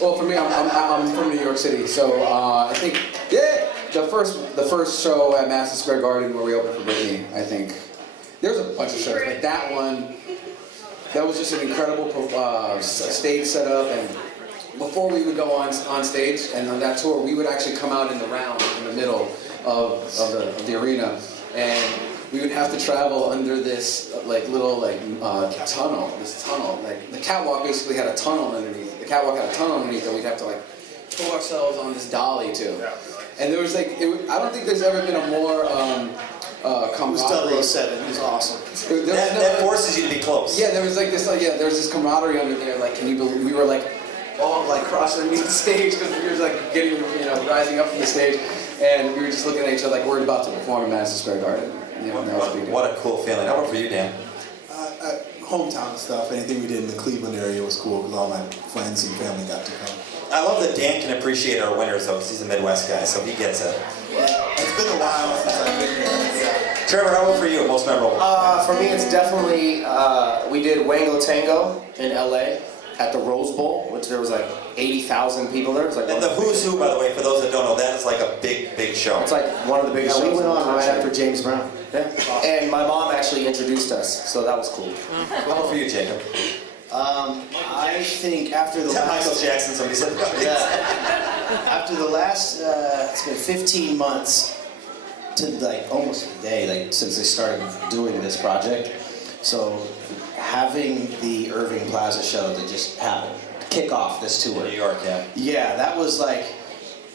Well, for me, I'm from New York City, so I think the first show at Madison Square Garden where we opened for Britney. I think there's a bunch of shows, but that one, that was just an incredible stage setup. And before we would go on stage and on that tour, we would actually come out in the round in the middle of the arena, and we would have to travel under this tunnel. This tunnel, like the catwalk basically had a tunnel underneath. The catwalk had a tunnel underneath that we'd have to like pull ourselves on this dolly too. And there was like, I don't think there's ever been a more camaraderie. It was 007. It was awesome. That forces you to be close. Yeah, there was like this, there was this camaraderie under there. Like, can you believe we were like all like crossing underneath the stage because we were like getting, rising up from the stage, and we were just looking at each other like we're about to perform in Madison Square Garden. What a cool feeling. How about for you, Dan? Hometown stuff. Anything we did in the Cleveland area was cool because all my friends and family got to come. I love that Dan can appreciate our winners, though, because he's a Midwest guy, so he gets it. It's been a while since I've been here. Yeah. Trevor, how about for you? Most memorable? For me, it's definitely, we did Wango Tango in LA at the Rose Bowl, which there was like 80,000 people there. It was like And the Who's Who, by the way, for those that don't know, that is like a big show. It's like one of the biggest shows. We went on right after James Brown. Yeah. And my mom actually introduced us, so that was cool. How about for you, Jacob? I think after the Michael last... Jackson, somebody said. After the last, it's been 15 months to like almost a day, like since they started doing this project. So having the Irving Plaza show that just happened, kick off this tour. New York, yeah. Yeah, that was like,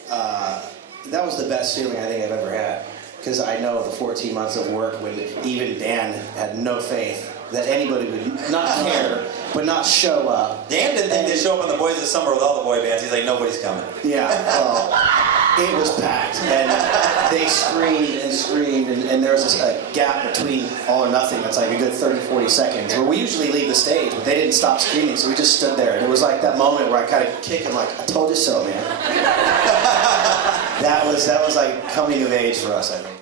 that was the best feeling I think I've ever had. Because I know the 14 months of work when even Dan had no faith that anybody would not care, but not show up. Dan didn't think they'd show up on the Boys of Summer with all the boy bands. He's like, nobody's coming. Yeah, well, it was packed, and they screamed and screamed, and there was this gap between All or Nothing that's like a good 30, 40 seconds, where we usually leave the stage, but they didn't stop screaming, so we just stood there, and it was like that moment where I kind of kicked him like, I told you so, man. That was like coming of age for us, I think.